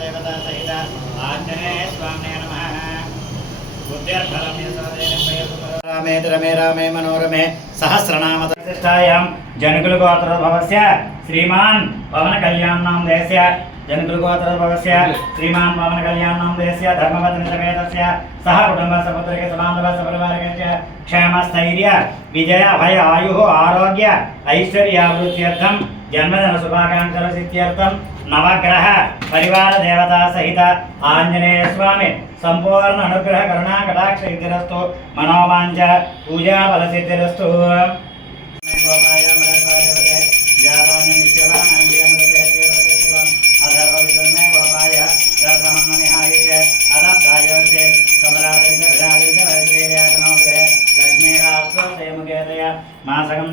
దేవతా సహిత ఆంజనేయ స్వామి నమ బుద్ధిర్ఫలం రామేతి రమే రామే మనోరమే. సహస్రనామ ప్రతిష్టాయాం జనకుల గోత్రోద్భవస్య శ్రీమాన్ పవన కళ్యాణం దేశయ జనకుల గోత్రోద్భవస్య శ్రీమాన్ పవన కళ్యాణం దేశయ ధర్మపత్ని సమేతస్య సహ కుటుంబ సపుత్రిక సమాంధవ సపరివారకస్య క్షేమ స్థైర్య విజయ భయ ఆయు ఆరోగ్య ఐశ్వర్యావృత్యర్థం జన్మదిన శుభాకాంక్షల సిద్ధ్యర్థం నవగ్రహ పరివార దేవతా సహిత ఆంజనేయ స్వామి. సంపూర్ణ అనుగ్రహ కరుణా కటాక్ష సిద్ధిరస్తు మనోవాంఛ పూజా బల సిద్ధిరస్తు లక్ష్మీరాష్ట్ర సేమకేతయ మా సగం